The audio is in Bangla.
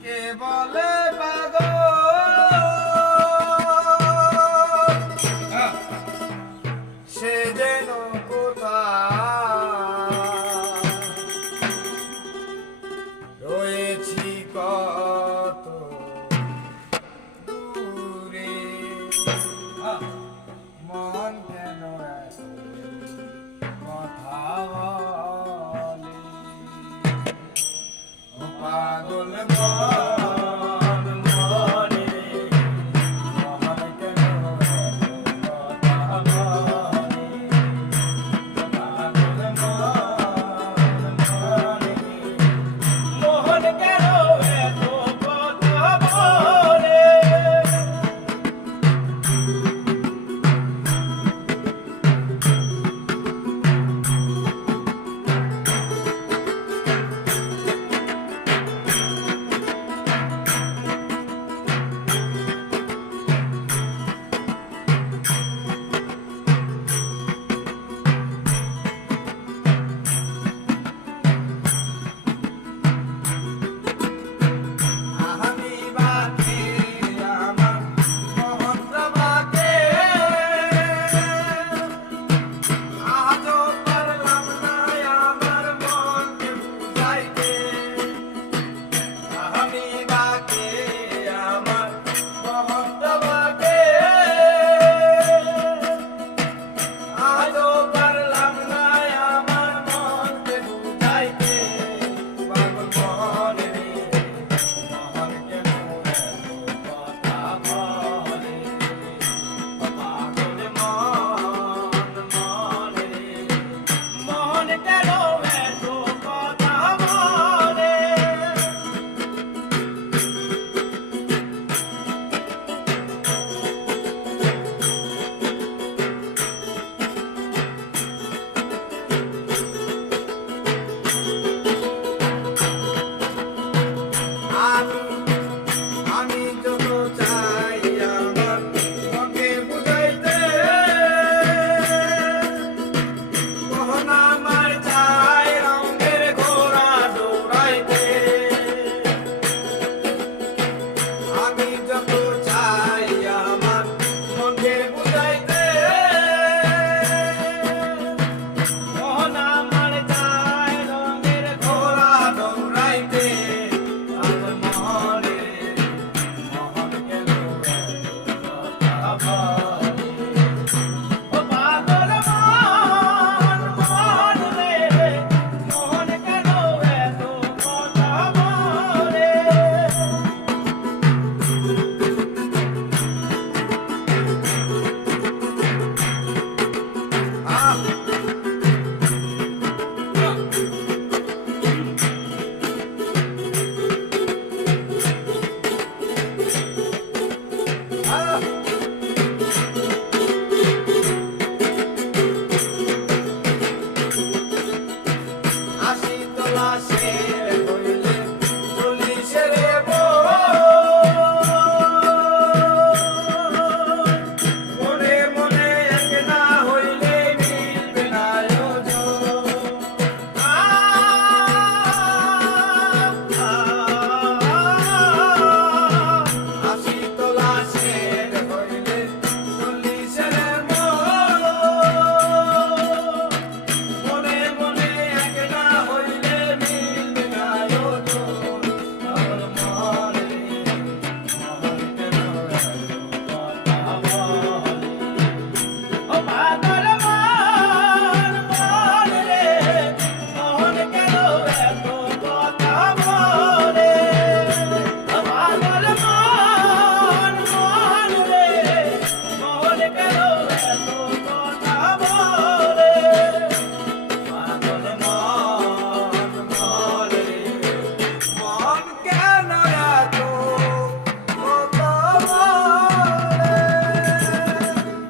কে বলে? see.